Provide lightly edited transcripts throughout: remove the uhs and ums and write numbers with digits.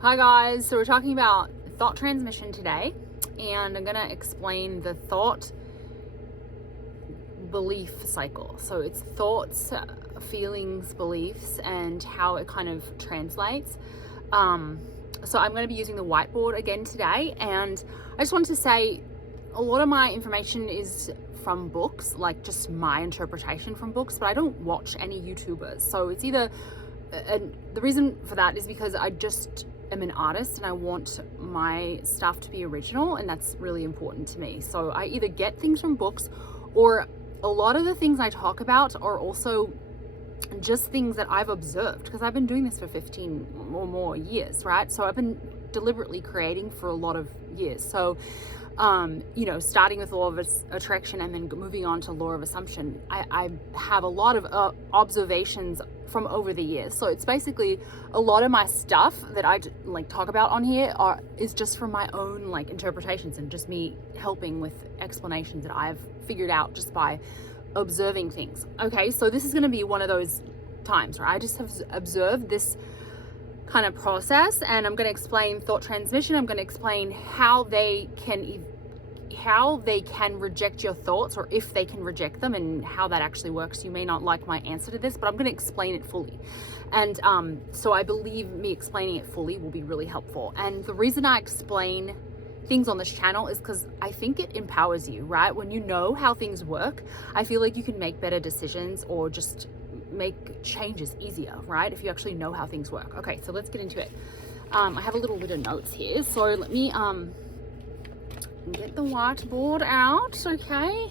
Hi guys, so we're talking about thought transmission today, and I'm gonna explain the thought belief cycle. So it's thoughts, feelings, beliefs, and how it kind of translates. So I'm going to be using the whiteboard again today, and I just wanted to say a lot of my information is from books, like just my interpretation from books, but I don't watch any YouTubers. So it's either, and the reason for that is because I just am an artist and I want my stuff to be original, and that's really important to me. So I either get things from books, or a lot of the things I talk about are also just things that I've observed, because I've been doing this for 15 or more years, right? So I've been deliberately creating for a lot of years. So, starting with law of attraction and then moving on to law of assumption, I have a lot of observations from over the years. So it's basically a lot of my stuff that I talk about on here is just from my own interpretations and just me helping with explanations that I've figured out just by observing things. Okay, so this is going to be one of those times where I just have observed this kind of process, and I'm going to explain thought transmission. I'm going to explain how they can reject your thoughts, or if they can reject them, and how that actually works. You may not like my answer to this, but I'm going to explain it fully. And so I believe me explaining it fully will be really helpful. And the reason I explain things on this channel is because I think it empowers you, right? When you know how things work, I feel like you can make better decisions or just make changes easier, right? If you actually know how things work. Okay, so let's get into it. I have a little bit of notes here, so let me get the whiteboard out. Okay, I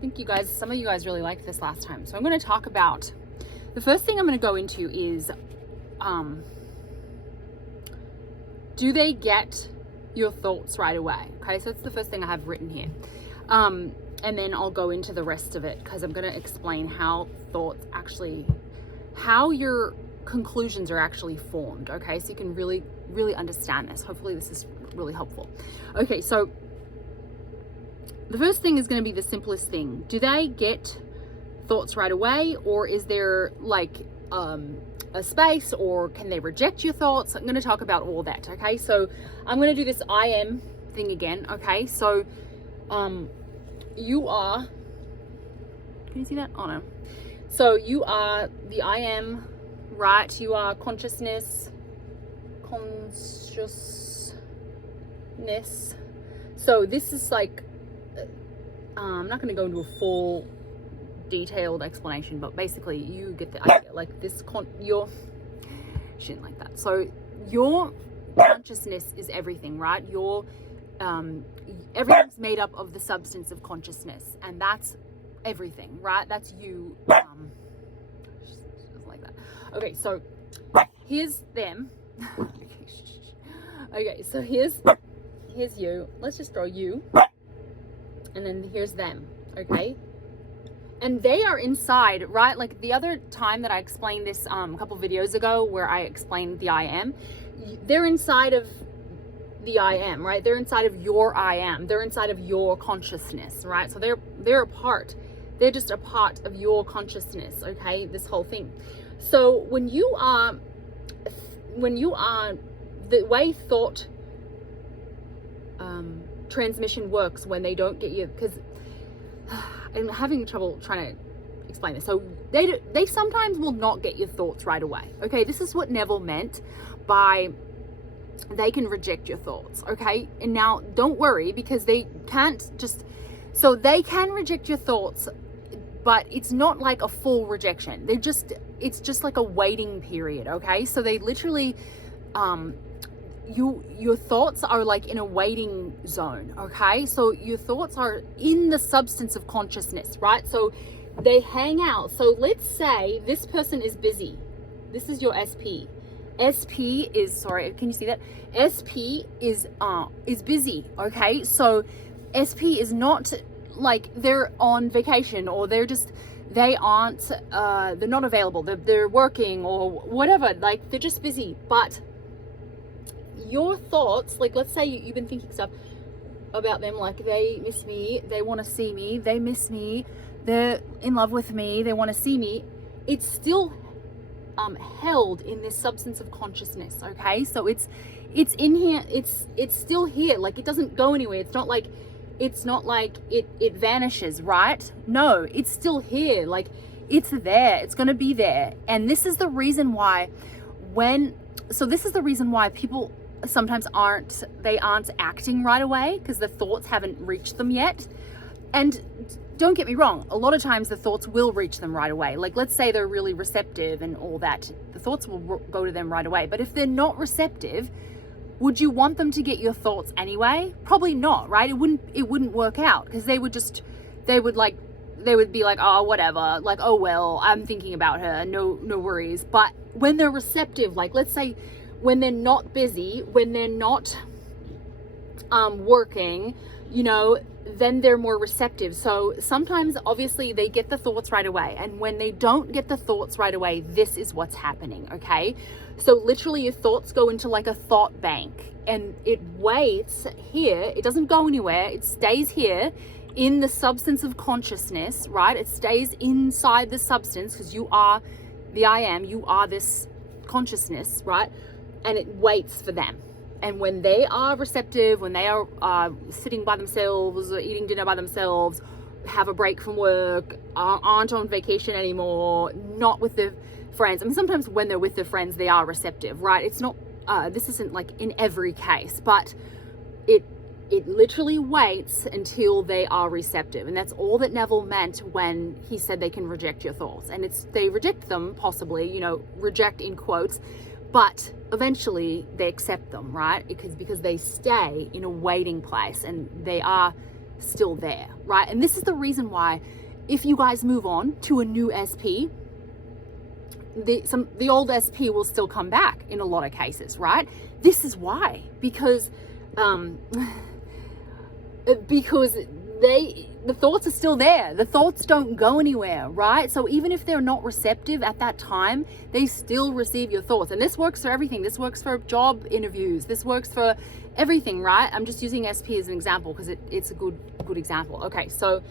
think some of you guys really liked this last time. So I'm going to talk about, the first thing I'm going to go into is do they get your thoughts right away? Okay, so that's the first thing I have written here, and then I'll go into the rest of it, because I'm going to explain how your conclusions are actually formed. Okay, so you can really understand this. Hopefully this is really helpful. Okay, so the first thing is going to be the simplest thing. Do they get thoughts right away, or is there a space, or can they reject your thoughts? I'm going to talk about all that. Okay, so I'm going to do this I am thing again. Okay, so you are, can you see that? Oh no. So you are the I am, right? You are consciousness. So this is I'm not going to go into a full detailed explanation, but basically you get the idea. Your shit like that. So your consciousness is everything, right? Your everything's made up of the substance of consciousness, and that's everything, right? That's you. Just like that. Okay, so here's them. Okay, so here's you. Let's just draw you, and then here's them. Okay, and they are inside, right? Like the other time that I explained this a couple videos ago, where I explained the I am, they're inside of the I am, right? They're inside of your I am. They're inside of your consciousness, right? So they're a part. They're just a part of your consciousness. Okay, this whole thing. So when you are the way thought transmission works, when they don't get you, because I'm having trouble trying to explain this. So they sometimes will not get your thoughts right away. Okay, this is what Neville meant by they can reject your thoughts. Okay, and now don't worry, because they can't just, so they can reject your thoughts, but it's not like a full rejection. It's just like a waiting period. Okay, so they literally your thoughts are like in a waiting zone. Okay, so your thoughts are in the substance of consciousness, right? So they hang out. So let's say this person is busy. This is your SP. SP is, sorry, can you see that? SP is busy. Okay, so SP is not like they're on vacation, or they're not available. They're working or whatever. Like they're just busy. But your thoughts, like let's say you've been thinking stuff about them, like they miss me, they want to see me, they miss me, they're in love with me, they want to see me. It's still held in this substance of consciousness. Okay, so it's in here, it's still here, like it doesn't go anywhere. It's not like it vanishes, right? No, it's still here, like it's there, it's going to be there. And this is the reason why this is the reason why people sometimes aren't acting right away, because the thoughts haven't reached them yet. And don't get me wrong, a lot of times the thoughts will reach them right away. Like, let's say they're really receptive and all that, the thoughts will go to them right away. But if they're not receptive, would you want them to get your thoughts anyway? Probably not, right? It wouldn't work out, because they would be like, oh, whatever, like, oh, well, I'm thinking about her, no worries. But when they're receptive, like, let's say when they're not busy, when they're not working, then they're more receptive. So sometimes obviously they get the thoughts right away, and when they don't get the thoughts right away, this is what's happening. Okay, so literally your thoughts go into like a thought bank, and it waits here, it doesn't go anywhere, it stays here in the substance of consciousness, right? It stays inside the substance, because you are the I am, you are this consciousness, right? And it waits for them. And when they are receptive, when they are sitting by themselves or eating dinner by themselves, have a break from work, aren't on vacation anymore, not with their friends. I mean, sometimes when they're with their friends, they are receptive, right? It's not, this isn't like in every case, but it literally waits until they are receptive. And that's all that Neville meant when he said they can reject your thoughts. And they reject them, possibly, reject in quotes, but eventually they accept them, right? Because they stay in a waiting place and they are still there, right? And this is the reason why, if you guys move on to a new SP, the old SP will still come back in a lot of cases, right? This is why, because the thoughts are still there. The thoughts don't go anywhere, right? So even if they're not receptive at that time, they still receive your thoughts. And this works for everything. This works for job interviews. This works for everything, right? I'm just using SP as an example because it's a good example. Okay, so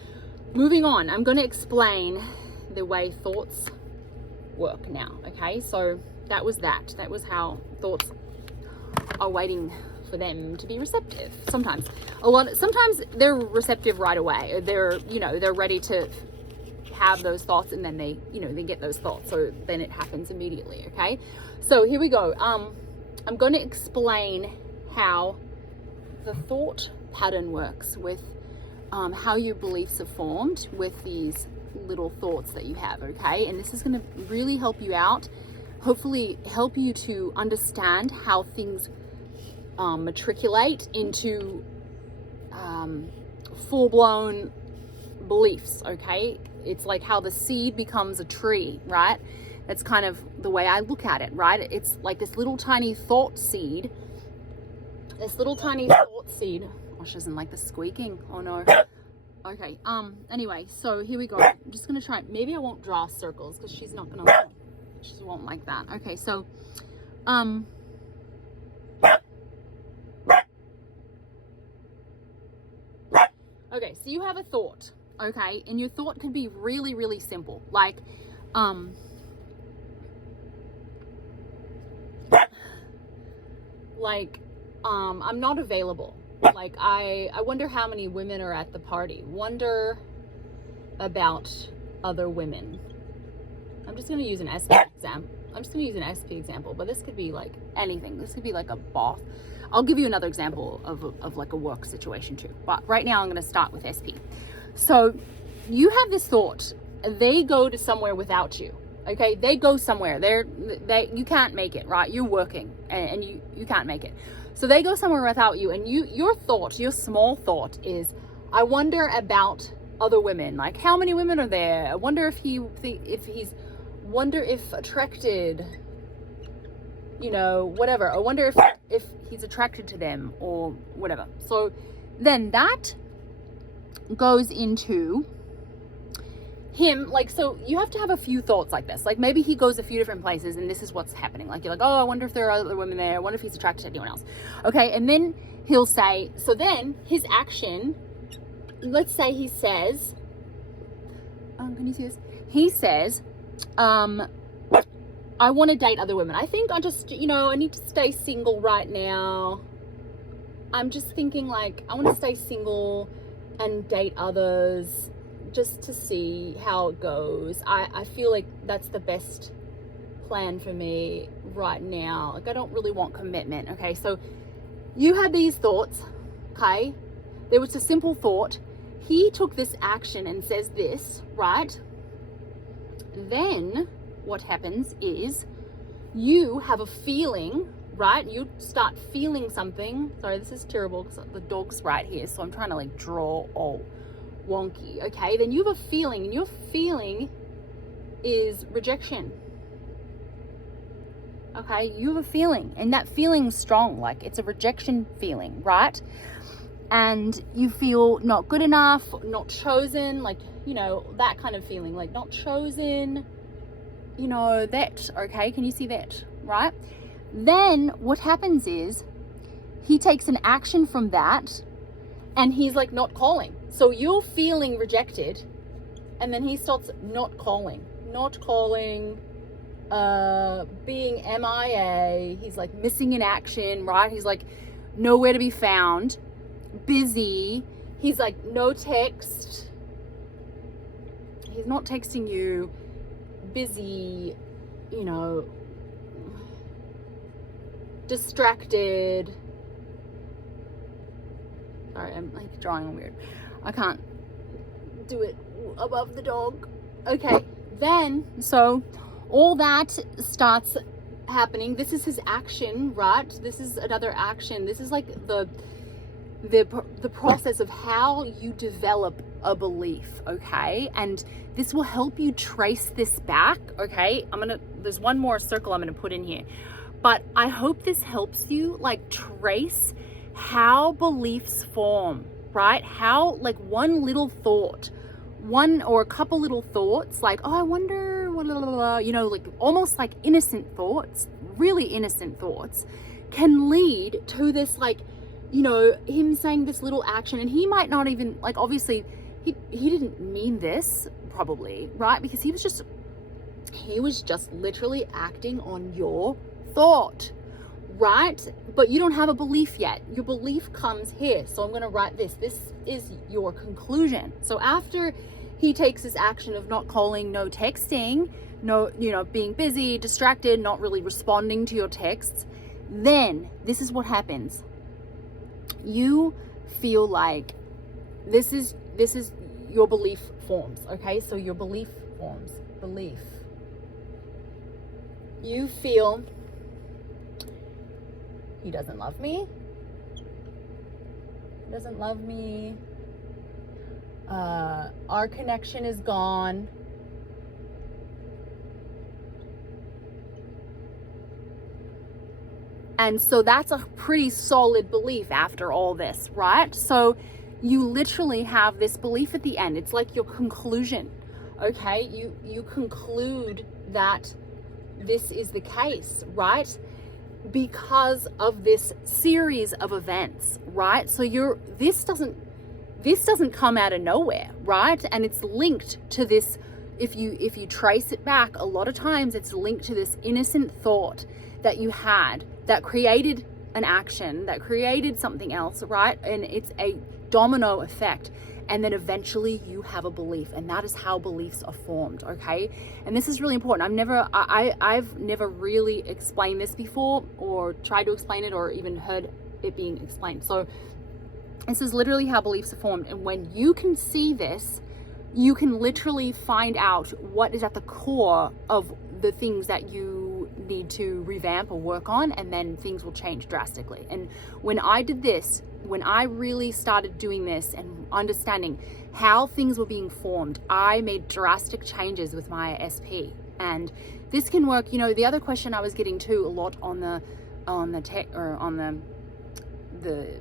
moving on, I'm going to explain the way thoughts work now. Okay, so that was how thoughts are waiting for them to be receptive. Sometimes they're receptive right away. They're ready to have those thoughts, and then they get those thoughts, so then it happens immediately. Okay, so here we go. I'm going to explain how the thought pattern works with how your beliefs are formed with these little thoughts that you have. Okay, and this is going to really help you out, hopefully help you to understand how things matriculate into full-blown beliefs. Okay, it's like how the seed becomes a tree, right? That's kind of the way I look at it, right? It's like this little tiny thought seed. Oh, she doesn't like the squeaking. Oh no. Okay, anyway, so here we go. I'm just gonna try, maybe I won't draw circles because she won't like that. Okay, so okay, so you have a thought, okay? And your thought could be really, really simple. Like, I'm not available. Like, I wonder how many women are at the party. Wonder about other women. I'm just going to use an SP example, but this could be like anything. This could be like a boss. I'll give you another example of like a work situation too. But right now I'm going to start with SP. So you have this thought. They go to somewhere without you. Okay, they go somewhere. You can't make it, right? You're working and you can't make it. So they go somewhere without you, and your small thought is, I wonder about other women. Like, how many women are there? I wonder if attracted, whatever. I wonder if he's attracted to them or whatever. So then that goes into him, like, so you have to have a few thoughts like this. Like, maybe he goes a few different places and this is what's happening. Like, you're like, oh, I wonder if there are other women there. I wonder if he's attracted to anyone else. Okay, and then he'll say, so then his action, let's say he says, can you see this? He says, I want to date other women. I think I just, I need to stay single right now. I'm just thinking like, I want to stay single and date others just to see how it goes. I feel like that's the best plan for me right now. Like, I don't really want commitment. Okay, so you had these thoughts. Okay, there was a simple thought. He took this action and says this, right? Then what happens is you have a feeling, right? You start feeling something. Sorry, this is terrible because the dog's right here, so I'm trying to like draw all wonky. Okay, then you have a feeling, and your feeling is rejection. Okay, you have a feeling, and that feeling's strong. Like, it's a rejection feeling, right? And you feel not good enough, not chosen, like, that kind of feeling, like not chosen, that. Okay, can you see that, right? Then what happens is he takes an action from that, and he's like not calling. So you're feeling rejected, and then he starts not calling, being MIA. He's like missing in action, right? He's like nowhere to be found, busy. He's like no text. He's not texting you, busy, distracted. Sorry, I'm like drawing weird. I can't do it above the dog. Okay, then, so all that starts happening. This is his action, right? This is another action. This is like the process of how you develop a belief, okay? And this will help you trace this back, okay? There's one more circle I'm gonna put in here, but I hope this helps you like trace how beliefs form, right? How like one little thought, one or a couple little thoughts, like, oh, I wonder, like almost like innocent thoughts, really innocent thoughts, can lead to this like, him saying this little action. And he might not even, like, obviously he didn't mean this, probably, right? Because he was just literally acting on your thought, right? But you don't have a belief yet. Your belief comes here. So I'm going to write this. This is your conclusion. So after he takes this action of not calling, no texting, no, being busy, distracted, not really responding to your texts, then this is what happens. You feel like this is your belief forms, okay? So your belief forms, you feel he doesn't love me, our connection is gone, and so that's a pretty solid belief after all this, right? So you literally have this belief at the end. It's like your conclusion, okay? You conclude that this is the case, right? Because of this series of events, right? So this doesn't come out of nowhere, right? And it's linked to this. If you trace it back, a lot of times it's linked to this innocent thought that you had that created an action, that created something else, right? And it's a domino effect. And then eventually you have a belief, and that is how beliefs are formed, okay? And this is really important. I've never really explained this before, or tried to explain it, or even heard it being explained. So this is literally how beliefs are formed. And when you can see this, you can literally find out what is at the core of the things that you need to revamp or work on, and then things will change drastically. And when I did this, when I really started doing this and understanding how things were being formed, I made drastic changes with my SP. And this can work. The other question I was getting to a lot on the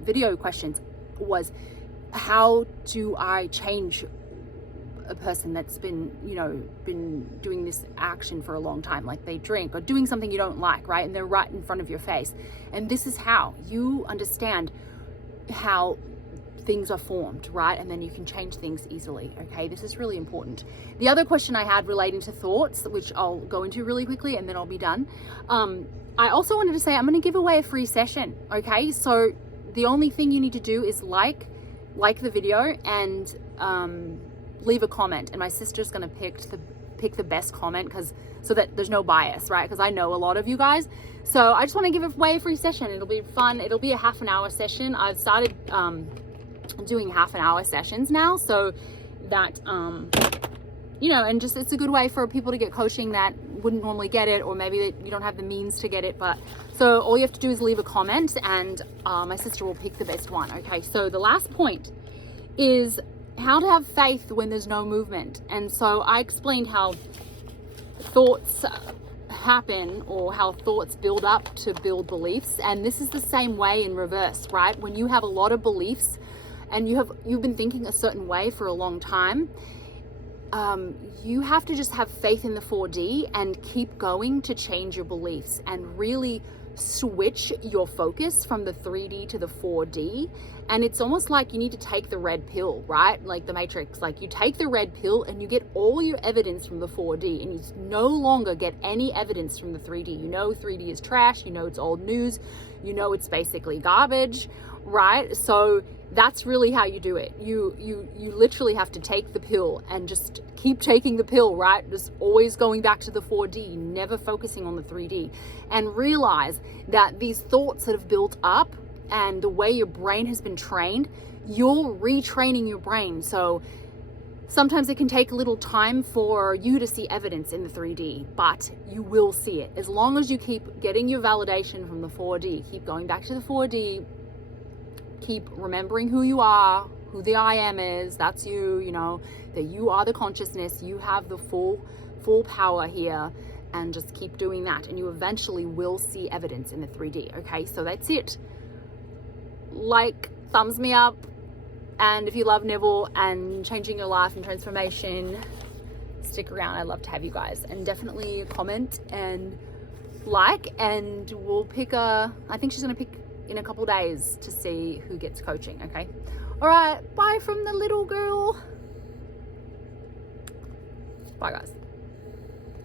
video questions was, how do I change a person that's been doing this action for a long time, like they drink or doing something you don't like, right? And they're right in front of your face. And this is how you understand how things are formed, right? And then you can change things easily, okay? This is really important. The other question I had relating to thoughts, which I'll go into really quickly and then I'll be done. I also wanted to say I'm going to give away a free session, okay? So the only thing you need to do is like the video and leave a comment, and my sister's going to pick the best comment, so that there's no bias, right? Because I know a lot of you guys. So I just want to give away a free session. It'll be fun. It'll be a half an hour session. I've started doing half an hour sessions now, so that and just it's a good way for people to get coaching that wouldn't normally get it, or maybe you don't have the means to get it. But so all you have to do is leave a comment, and my sister will pick the best one. Okay, so the last point is how to have faith when there's no movement. And so I explained how thoughts happen, or how thoughts build up to build beliefs, and this is the same way in reverse, right? When you have a lot of beliefs and you've been thinking a certain way for a long time, you have to just have faith in the 4D and keep going to change your beliefs and really switch your focus from the 3D to the 4D. And it's almost like you need to take the red pill, right? Like the Matrix, like you take the red pill and you get all your evidence from the 4D, and you no longer get any evidence from the 3D. You know 3D is trash, you know it's old news, you know it's basically garbage, right? So that's really how you do it. You literally have to take the pill and just keep taking the pill, right? Just always going back to the 4D, never focusing on the 3D, and realize that these thoughts that have built up and the way your brain has been trained, you're retraining your brain. So sometimes it can take a little time for you to see evidence in the 3D, but you will see it. As long as you keep getting your validation from the 4D, keep going back to the 4D, keep remembering who you are, who the I am is, that's you, that you are the consciousness, you have the full power here, and just keep doing that, and you eventually will see evidence in the 3D, okay? So that's it. Like, thumbs me up, and if you love Neville and changing your life and transformation, stick around. I'd love to have you guys, and definitely comment and like, and we'll pick I think she's gonna pick in a couple days to see who gets coaching, okay? All right, bye from the little girl. Bye guys.